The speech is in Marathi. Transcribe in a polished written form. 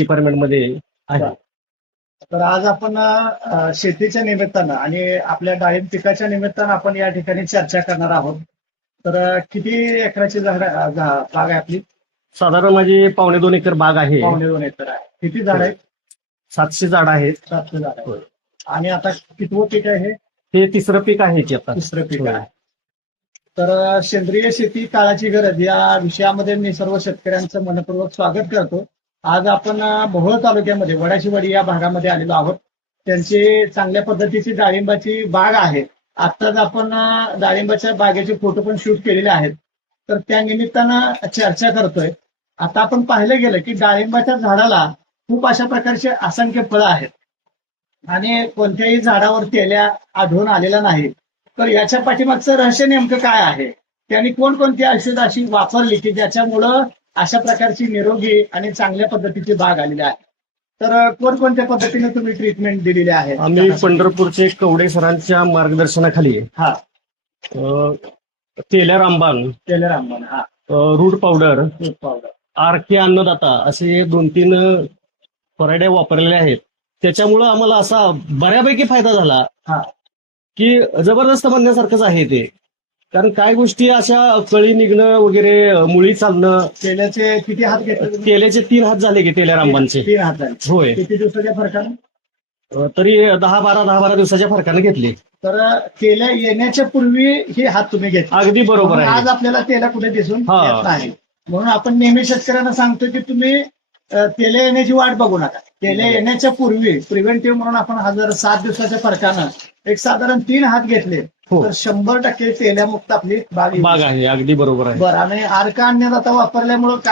डिपार्टमेंटमध्ये आहे. तर आज आपण शेतीच्या निमित्तानं आणि आपल्या डाळिंब पिकाच्या निमित्तानं आपण या ठिकाणी चर्चा करणार आहोत. तर किती एकराची बाग आहे आपली? साधारण माझी 2.25 एकर बाग आहे. 2.25 एकर आहे. किती झाड आहेत? 700 झाडं आहेत. 700 झाड आहेत. आणि आता कितवं पीक आहे? हे तिसरं पीक आहे की आता. तिसरं पीक आहे. तर सेंद्रिय शेती काळाची गरज या विषयामध्ये मी सर्व शेतकऱ्यांचं मनपूर्वक स्वागत करतो. आज आपण मोहोळ तालुक्यामध्ये वडाशीवाडी या भागामध्ये आलेलो आहोत. त्यांची चांगल्या पद्धतीची डाळिंबाची बाग आहे. आत्ताच आपण डाळिंबाच्या बागेचे फोटो पण शूट केलेले आहेत. तर त्या निमित्तानं चर्चा करतोय. आता आपण पाहिलं गेलं की डाळिंबाच्या झाडाला खूप अशा प्रकारचे असंख्य फळं आहेत आणि कोणत्याही झाडावर तेल्या आढळून आलेला नाही. तर याच्या पाठीमागचं रहस्य नेमकं काय आहे? त्यांनी कोणकोणती औषधं अशी वापरली की ज्याच्यामुळं अशा प्रकारची निरोगी आणि चांगल्या पद्धतीची बाग आलेली आहे? तर कोणकोणत्या पद्धतीने तुम्ही ट्रीटमेंट दिलेली आहे? आम्ही पंढरपूरचे कवडे सरांच्या मार्गदर्शनाखाली हा तेल्या रामबाण, हा रूट पावडर, पावडर, आरके अन्नदाता असे 2-3 पराड्या वापरलेल्या आहेत. त्याच्यामुळं आम्हाला असा बऱ्यापैकी फायदा झाला हा की जबरदस्त म्हणण्यासारखंच आहे ते. कारण काय गोष्टी अशा कळी निघणं वगैरे, मुळी चालणं. तेल्याचे किती हात घेतले? तेल्याचे 3 हात झाले की तेल्या रामबाणचे. 3 हात झाले. होय. किती दिवसाच्या फरकानं? तरी 10-12 दिवसाच्या फरकाने घेतले. तर तेल्या येण्याच्या पूर्वी हे हात तुम्ही घेतले. अगदी बरोबर आहे. आज आपल्याला तेल्या कुठे दिसून हा. येत नाही. म्हणून आपण नेहमी शेतकऱ्यांना सांगतो की तुम्ही तेल्या येण्याची वाट बघू नका. तेल्या येण्याच्या पूर्वी प्रिव्हेंटिव्ह म्हणून आपण 7 दिवसाच्या फरकानं एक साधारण 3 हात घेतले तर 100% तेल्यामुक्त आपली बाग आहे. अगदी बरोबर आहे. बरं. आणि आरका अन्नदाता वापरल्यामुळे काय